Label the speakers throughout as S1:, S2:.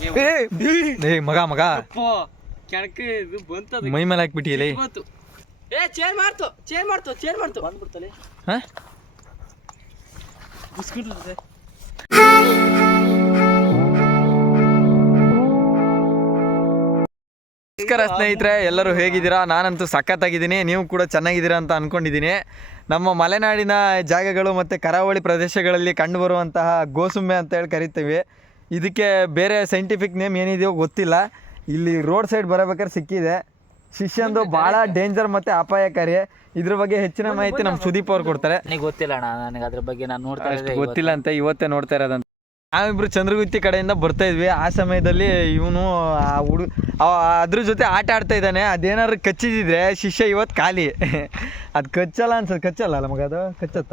S1: ಏ ಮಗ ಮಗ.
S2: ಕೆಳಕ್ಕೆ ಇದು ಬಂತದ.
S1: ಮೈ ಮೇಲೆ ಹಾಕ್ಬಿಟ್ಟಿಯಲೇ
S2: ಬಂತು. ಏ ಚೇಂಜ್ ಮಾಡ್ತು ಚೇಂಜ್ ಮಾಡ್ತು ಚೇಂಜ್ ಮಾಡ್ತು. ಬಂದ್ಬಿಡ್ತಲೆ
S1: ಹಾ?
S2: ಬಿಸ್ಕಿಟ್
S1: ನಮಸ್ಕಾರ ಸ್ನೇಹಿತರೆ ಎಲ್ಲರೂ ಹೇಗಿದ್ದೀರಾ? ನಾನಂತೂ ಸಖತ್ತಾಗಿದ್ದೀನಿ. ನೀವು ಕೂಡ ಚೆನ್ನಾಗಿದ್ದೀರಾ ಅಂತ ಅಂದ್ಕೊಂಡಿದ್ದೀನಿ ನಮ್ಮ ಮಲೆನಾಡಿನ ಜಾಗಗಳು ಮತ್ತು ಕರಾವಳಿ ಪ್ರದೇಶಗಳಲ್ಲಿ ಕಂಡುಬರುವಂತಹ ಗೋಸುಂಬೆ ಅಂತ ಹೇಳಿ ಕರಿತೀವಿ. ಇದಕ್ಕೆ ಬೇರೆ ಸೈಂಟಿಫಿಕ್ ನೇಮ್ ಏನಿದೆಯೋ ಗೊತ್ತಿಲ್ಲ. ಇಲ್ಲಿ ರೋಡ್ ಸೈಡ್ ಬರಬೇಕಾದ್ರೆ ಸಿಕ್ಕಿದೆ. ಶಿಷ್ಯಂದು ಬಹಳ ಡೇಂಜರ್ ಮತ್ತೆ ಅಪಾಯಕಾರಿ. ಇದ್ರ ಬಗ್ಗೆ ಹೆಚ್ಚಿನ ಮಾಹಿತಿ ನಮ್ಮ ಸುದೀಪ್ ಅವ್ರು ಕೊಡ್ತಾರೆ.
S3: ನನಗೆ ಗೊತ್ತಿಲ್ಲ ಅಣ್ಣ ನನಗೆ ಅದ್ರ ಬಗ್ಗೆ ನಾನು ನೋಡ್ತಾ ಇದ್ದೆ
S1: ಗೊತ್ತಿಲ್ಲ ಅಂತ ಇವತ್ತೇ ನೋಡ್ತಾ ಇರೋದಂತ. ನಾವಿಬ್ರು ಚಂದ್ರಗುತ್ತಿ ಕಡೆಯಿಂದ ಬರ್ತಾ ಇದ್ವಿ. ಆ ಸಮಯದಲ್ಲಿ ಇವನು ಆ ಹುಡುಗ ಅದ್ರ ಜೊತೆ ಆಟ ಆಡ್ತಾ ಇದ್ದಾನೆ. ಅದೇನಾದ್ರು ಕಚ್ಚಿದಿದ್ರೆ ಶಿಷ್ಯ ಇವತ್ತು ಖಾಲಿ. ಅದು ಕಚ್ಚಲ್ಲ ಅನ್ಸುತ್ತೆ ಕಚ್ಚಲ್ಲ ಅಲ್ಲ ಮಗ ಅದು? ಕಚ್ಚತ್ತ?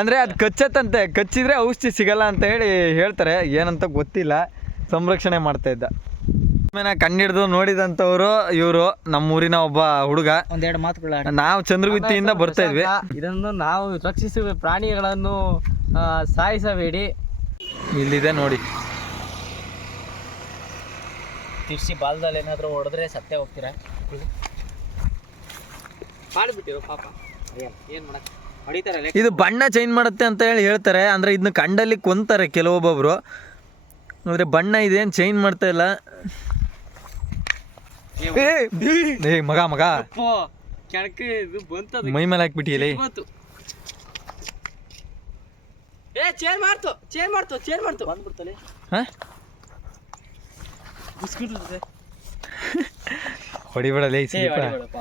S1: ಅಂದ್ರೆ ಅದು ಕಚ್ಚತ್ತಂತೆ ಕಚ್ಚಿದ್ರೆ ಔಷಧಿ ಸಿಗಲ್ಲ ಅಂತ ಹೇಳಿ ಹೇಳ್ತಾರೆ ಏನಂತ ಗೊತ್ತಿಲ್ಲ ಸಂರಕ್ಷಣೆ ಮಾಡ್ತಾ ಇದ್ದ. ಕಣ್ಣಿಡ್ದು ನೋಡಿದಂತವ್ರು ಇವರು ನಮ್ಮೂರಿನ ಒಬ್ಬ ಹುಡುಗ.
S3: ಒಂದೆರಡು ಮಾತುಗಳು
S1: ನಾವು ಚಂದ್ರಗುತ್ತಿಯಿಂದ ಬರ್ತಾ ಇದ್ವಿ.
S2: ಇದನ್ನು ನಾವು ರಕ್ಷಿಸುವ ಪ್ರಾಣಿಗಳನ್ನು ಸಾಯಿಸಬೇಡಿ.
S1: ಇಲ್ಲಿದೆ ನೋಡಿ.
S3: ತಿರ್ಸಿ ಬಾಲ್ದಲ್ಲಿ ಏನಾದರೂ ಹೊಡೆದ್ರೆ ಸತ್ಯ ಹೋಗ್ತೀರಾ?
S2: ಮಾಡಿಬಿಟ್ಟಿರು ಪಾಪ. ಏನ್ ಮಾಡಕ್? ಹೊಡಿತಾರಲ್ಲ
S1: ಇದು ಬಣ್ಣ ಚೇಂಜ್ ಮಾಡುತ್ತೆ ಅಂತ ಹೇಳಿ ಹೇಳ್ತಾರೆ ಅಂದ್ರೆ ಇದನ್ನ ಕಂಡಲ್ಲಿ ಕೊಂತಾರೆ ಕೆಲವೊಬ್ಬೊಬ್ರು. ಅಂದ್ರೆ ಬಣ್ಣ ಇದೇನು ಚೇಂಜ್ ಮಾಡ್ತಾ ಇಲ್ಲ. ಏ ಮಗ ಮಗ.
S2: ಕೆಳಕ್ಕೆ ಇದು ಬಂತದ.
S1: ಮೈ ಮೇಲೆ ಹಾಕ್ಬಿಟ್ಟಿಯಲ್ಲಿ
S2: ಇವತ್ತು. ಏ ಚೇಂಜ್ ಮಾಡ್ತು ಚೇಂಜ್ ಮಾಡ್ತು ಚೇಂಜ್ ಮಾಡ್ತು. ಬಂದ್ಬಿಡ್ತಲೆ.
S1: ಹಾ?
S2: ಬಿಸ್ಕಿಟ್
S1: ಹೊಡಿಬೇಡಲೇ ಸ್ವಲ್ಪ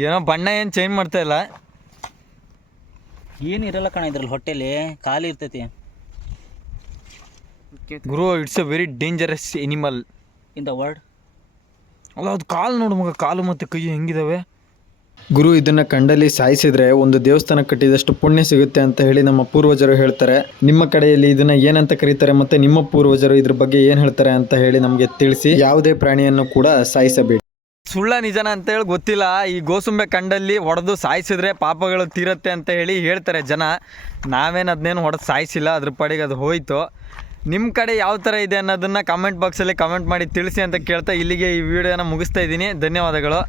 S1: ಏನೋ ಬಣ್ಣ ಏನು ಚೇಂಜ್ ಮಾಡ್ತಾ ಇಲ್ಲ.
S3: ಏನು ಇರಲ್ಲ ಕಣ ಇದ್ರಲ್ಲಿ ಹೊಟ್ಟೆಲಿ ಖಾಲಿ ಇರ್ತೈತಿ.
S1: ಗುರು it's a very dangerous animal
S3: in the world
S1: ಅಲ್ಲ ಅದು ಕಾಲು ನೋಡು ಮಗ ಕಾಲು ಮತ್ತು ಕೈ ಹೆಂಗಿದಾವೆ? ಗುರು ಇದನ್ನ ಕಂಡಲ್ಲಿ ಸಾಯಿಸಿದ್ರೆ ಒಂದು ದೇವಸ್ಥಾನ ಕಟ್ಟಿದಷ್ಟು ಪುಣ್ಯ ಸಿಗುತ್ತೆ ಅಂತ ಹೇಳಿ ನಮ್ಮ ಪೂರ್ವಜರು ಹೇಳ್ತಾರೆ. ನಿಮ್ಮ ಕಡೆಯಲ್ಲಿ ಇದನ್ನ ಏನಂತ ಕರೀತಾರೆ ಮತ್ತೆ ನಿಮ್ಮ ಪೂರ್ವಜರು ಇದ್ರ ಬಗ್ಗೆ ಏನ್ ಹೇಳ್ತಾರೆ ಅಂತ ಹೇಳಿ ನಮಗೆ ತಿಳಿಸಿ. ಯಾವುದೇ ಪ್ರಾಣಿಯನ್ನು ಕೂಡ ಸಾಯಿಸಬೇಡಿ. ಸುಳ್ಳ ನಿಜನ ಅಂತ ಹೇಳಿ ಗೊತ್ತಿಲ್ಲ. ಈ ಗೋಸುಂಬೆ ಕಂಡಲ್ಲಿ ಹೊಡೆದು ಸಾಯಿಸಿದ್ರೆ ಪಾಪಗಳು ತೀರತ್ತೆ ಅಂತ ಹೇಳಿ ಹೇಳ್ತಾರೆ ಜನ. ನಾವೇನು ಅದನ್ನೇನು ಹೊಡೆದು ಸಾಯಿಸಿಲ್ಲ, ಅದ್ರ ಪಾಡಿಗೆ ಅದು ಹೋಯಿತು. ನಿಮ್ಮ ಕಡೆ ಯಾವ ಥರ ಇದೆ ಅನ್ನೋದನ್ನು ಕಮೆಂಟ್ ಬಾಕ್ಸಲ್ಲಿ ಕಮೆಂಟ್ ಮಾಡಿ ತಿಳಿಸಿ ಅಂತ ಕೇಳ್ತಾ ಇಲ್ಲಿಗೆ ಈ ವಿಡಿಯೋನ ಮುಗಿಸ್ತಾ ಇದ್ದೀನಿ. ಧನ್ಯವಾದಗಳು.